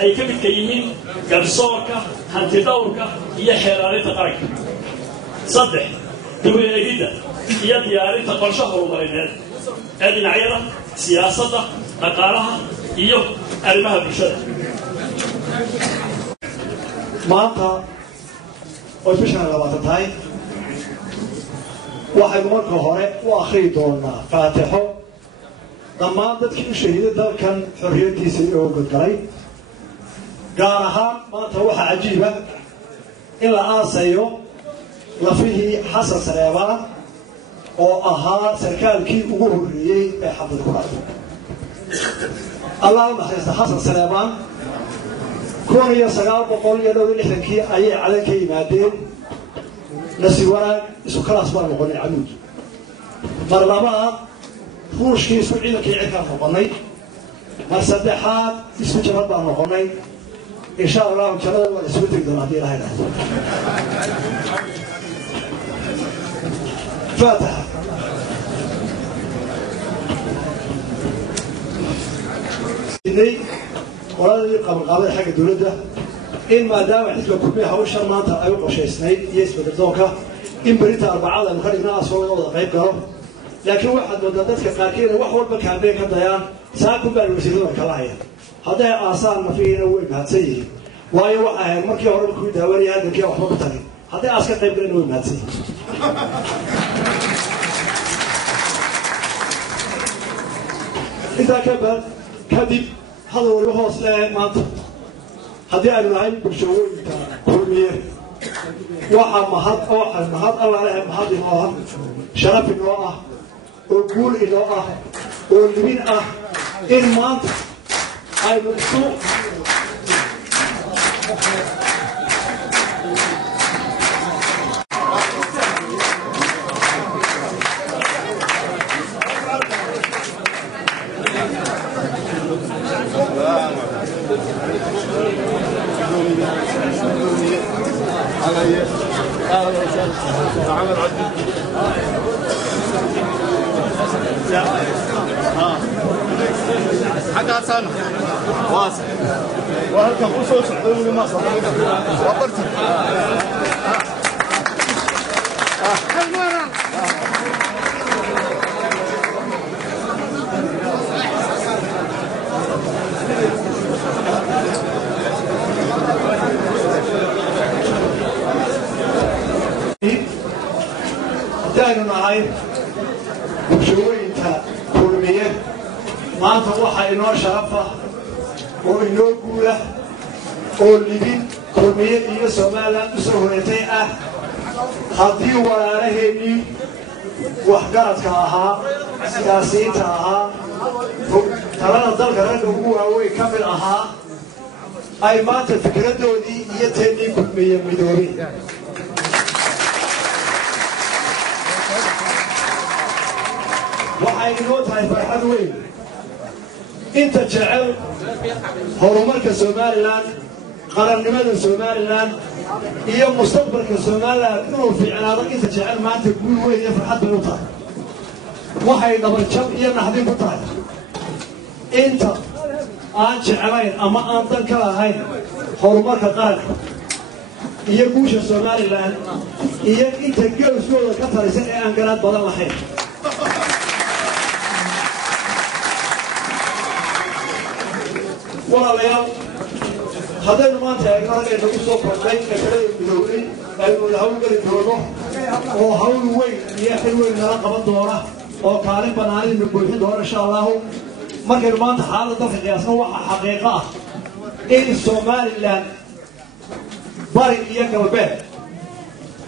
أي كبد كيمين قرصورك هانتدورك هي حرارة قرك صدح دولة جديدة هي ديارة قرشة ومرينات هذه العيلة سياسة أقارها هي أرمها بالشرع maanta oo bishan labaad tahay waxaynu marka hore u akhri doonaa faatixo dhammaan dadkii u shahiiday dalkan xorriyadiisa oo godgalay gaar ahaan maanta waxa cajiib ah in la aasayo lafihii xasan sareebaan oo ahaa sarkaalkii ugu horreeyey ee xabad ku dhacay allah naxariista xasan sareebaan كون يا سجال بقول يا لو اللي حكي أي على كلماتين نسيورا سكر أصبر مقولين عمود برلمان خوش كي سعيد كي عكر مقولين مرسدحات اسم جمال مقولين إن شاء الله إن شاء الله ولا سويت يقدر هذه الهنا فاتحة ولا قبل قبل حاجة دولة إن ما دام حزب كلمة هوش المنطقة أيوة شيء سنيد يسبب الزوجة إن بريتها أربعة لما خرجنا أسوأ وضع غيب كرو لكن واحد من ضدتك كاركين وحول مكان بينك ضيان ساكن بالوسيلة كلاهية هذا آثار ما فيه نوع هاتسي وأي واحد مركي هرب كوي دوري هذا كي واحد بتري هذا أسكت قبل نوع هاتسي إذا كبر كذب هذا هو الوحوص لا مات هذه النوعين بشوي كلمية واحد مهاد الله عليه مهاد إنه شرف إنه وقول إنه والمين إن مات أي مقصود حاجة سنة واصل وهل كان بوصل صدقوني ما صدق وقرت دائما معي بشوي انت كلمية ما أنت واحد إنه شرفه وإنه قوله واللبين كلمية يسمى لا تسهلتي هذي ولا رهني وحقاتها سياسيتها ترى الضل كرده هو يكمل أي ما تفكرته دي يتني كلمية مدوري وحينوت هاي فرحان وين انت جعل هرمك سوماليلاند قرنمada Soomaaliland iyo mustaqbalka Soomaaliland inuu fiicnaado inta jecel maanta guul weyn iyo farxad bay u tahay waxay dhabar jab iyo naxdin ku tahay inta aan jecelayn ama aan dan ka lahayn horumarka qaranka iyo guusha Soomaaliland iyo inta geeskooda ka tarisan ee aan garaad badan lahayn walaalayaal haddaynu maanta eegno rag ay nagu soo kordhay ee kale midoobay aynu hawl geli doono oo hawl weyn iyo xil weyn nala qaban doona oo kaalin banaanaynu buuxin doona insha allahu markaynu maanta xaaladda dalka qiyaasno waxa xaqiiqo ah in Somaliland bari iyo galbeed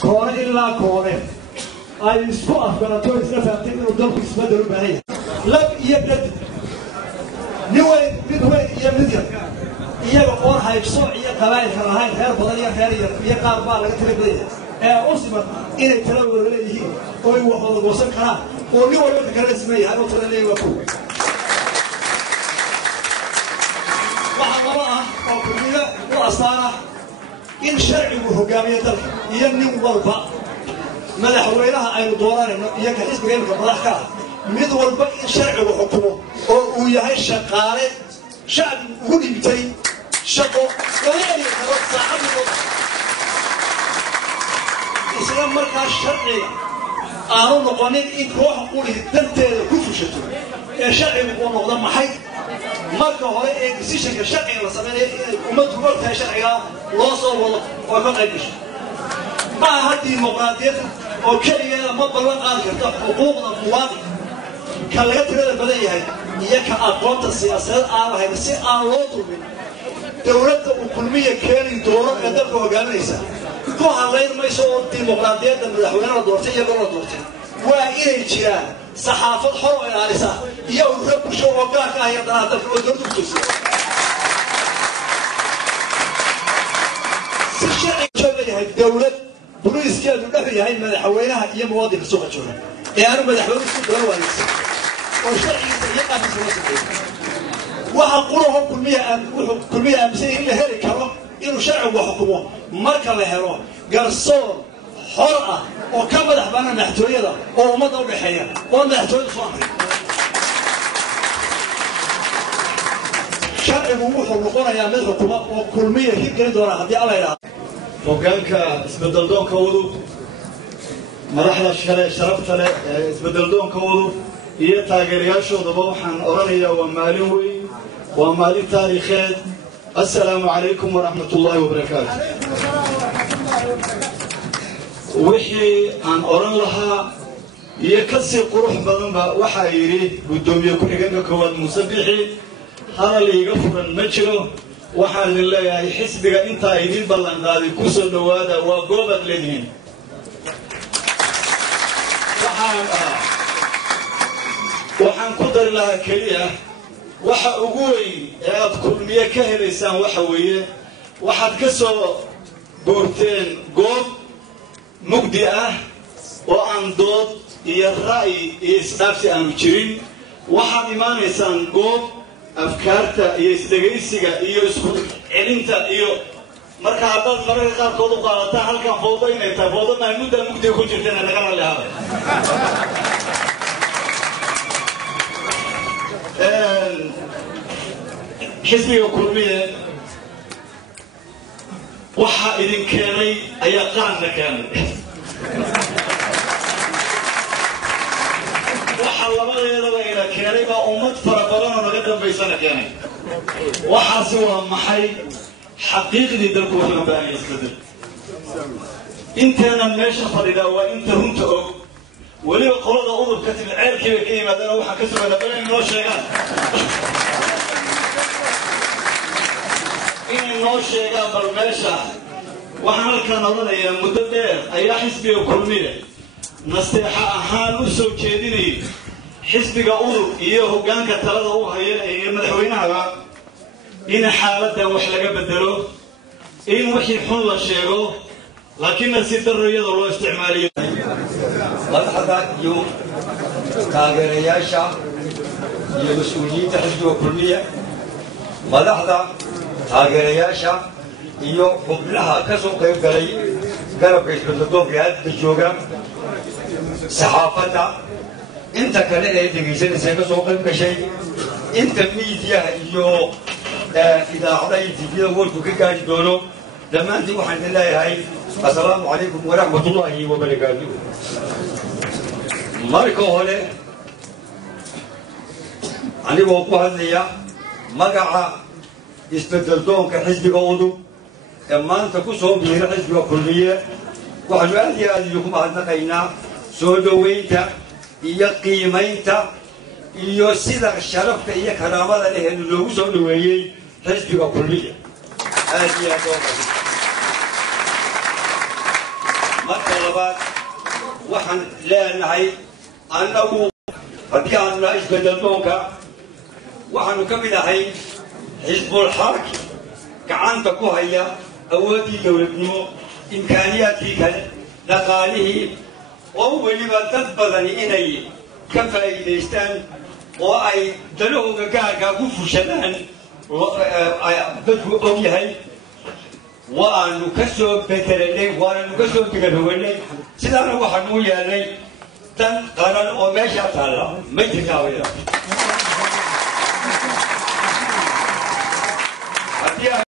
koone ilaa koone ay isku afgarato isla fahamtay inuu dalku isbedel u baahan yahay lab iyo dad نوي بدوي يا مدير يا قور هايبسو يا قبائل كلاهين خير بدل يا خير يا قاربا لغا تلبيه أصبت إن التلوث الذي هو وحول وصل كلام وني ولا تكرر اسمه هذا وصل لي وكو وحضرها أو كلية وأصلا إن شرع وهجامية ينم ضربة ماذا حويلها أي دوران يا كحزب غير مضحكة mid walba in sharcigu xukumo oo uu yahay shaqaale shacab ugu dhibtay شقو وهي خلاص صاحب إسلام مركز شرعي أنا نقولين إن روح قولي دنت كفشته الشرعي بيكون نقدم محي مركز هو إكسيشن الشرعي ولا سمعني وما تقول في شرعي لا صار ولا وكان أيش ما هذه الديمقراطية وكلية ما بلغ آخر حقوقنا المواطن كلا ترى البلدية هاي إياك أقوات السياسات هاي بس أروتو من دولة وكلمية كان دورة أدب وجامعة كو هالين ما يسوون الديمقراطية المدحونا دورتين يقولون دورتين وإلى الجيران صحافة حرة العريسة يورب شو وقاك هاي تناطف ودورتو تسوي الشرعي شبه هاي الدولة بوليس كانوا دفعوا هاي المدحوينها هي مواضيع السوق الجورة يعني مدحوين السوق الوالد والشرعي يقع في سواسة وحقوله كل مية أمسيه إلا هيري كرو إنه شرع وحكمه مركا لهيرو قرصون حرقة وكم دحبانا محتوية ده ومضوا بحياة ومحتوية صاحي شرع ووحو النقونا يا مدى حكومة وكل مية هيك قريد وراها دي الله يرى وكانك اسبدلدون كودو مدحنا شرفت له اسبدلدون كودو iyo taageerayaashooda waxaan oranayaa waa maalin weyn waa maalin taariikheed assalaamu calaykum waraxmatullaahi wabarakaatu wixii aan oran lahaa iyo kasii qurux badanba waxaa yidhi guddoomiye ku-xigeenka koowaad muuse bixi hadal iiga furan ma jiro waxaan idin leeyahay xisbiga intaa idin ballan qaaday ku soo dhowaada waa goobaad leedihiin waxaan ku dari lahaa keliya waxa ugu weyn ee aad kulmiye ka helaysaan waxa weeye waxaad ka soo boorteen goob mugdi ah oo aan dood iyo ra'yi iyo isdhaafsi aanu jirin waxaad imaanaysaan goob afkaarta iyo isdhegaysiga iyo isku celinta iyo marka haddaad mararka qaarkood u qaadataan halkan fowdo inay tahay fowdana ay muddaa mugdiga ku jirteen naga raalli ahada xisbiga kulmiye waxa idin keenay ayaa qaranna keenay waxa labadeedaba ila keenay baa ummad fara badan oo naga dambaysana keenay waxaasi waa maxay xaqiiqdii dalku wuxuu u baahan yahay isbedel inteena meesha fadhidaa waa inta runta og weliba qolada udubka timi ceelkii bay ka yimaadeen waxaa ka suganaa bal inay noo sheegaan inay noo sheegaan bal meesha waxaan halkaan odhanayaa muddo dheer ayaa xisbiga kulmiye nasteexa ahaan u soo jeedinayay xisbiga udub iyo hoggaanka talada u haya ee madaxweynahaba in xaaladdan wax laga bedelo in wixii xun la sheego laakiinna si darro iyadoo loo isticmaaliyo madaxda iyo taageerayaasha iyo mas-uuliyiinta xisbiga kulmiye madaxda taageerayaasha iyo xubnaha ka soo qayb galay garabka isbeddeldoonka ee hadda jooga saxaafadda inta kale ee dhegaysanaysa ka soo qayb gashay inta miidiyaha iyo idaacada iyo tvda warku ka gaari doono dhammaantiin waxaan idin leeyahay assalaamu calaykum waraxmatullaahi wabarakaatuh marka hore anigoo ku hadlaya magaca isbeddeldoonka xisbiga udub ee maanta ku soo biira xisbiga kulmiye waxaanu aad iyo aad idinku mahadnaqaynaa soo dhoweynta iyo qiimaynta iyo sida sharafka iyo karaamada leheenu loogu soo dhoweeyey xisbiga kulmiye aad iyo aad oo badan marka labaad waxaan leenahay annagu haddii aanu nahay isbeddeldoonka waxaanu ka mid ahay xisbul xarki gacanta ku haya awooddii dowladnimo imkaaniyaadkii kale dhaqaalihii oo weliba dad badani inay ka faa'iidaystaan oo ay dalahooga gaarkaa ku fushadaan dadku og yahay waanu ka soo bedelanay waananu ka soo degaroganay sidaana waxaanuu yeelnay dan qaran oo meeshaa taalla ma jirtaa